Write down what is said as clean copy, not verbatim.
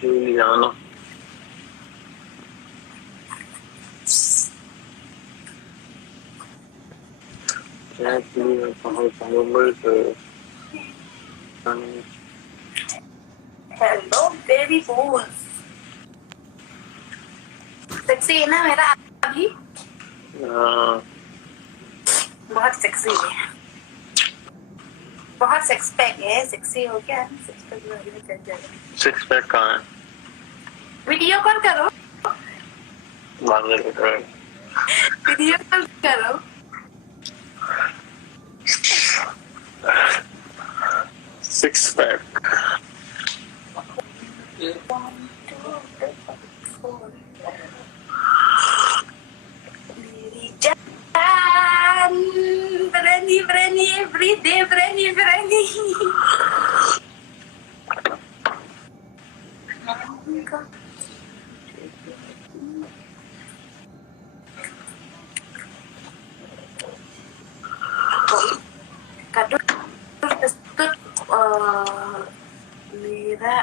Giuliano. Hello baby फूल, sexy है ना मेरा अभी? बहुत सेक्सी है, बहुत सिक्स पैक है। सेक्सी हो क्या? सिक्स पैक कहाँ है? वीडियो कॉल करो, वीडियो कॉल करो। सिक्स पैक मेरी जान berani berani everyday berani berani. Kado tersebut Mira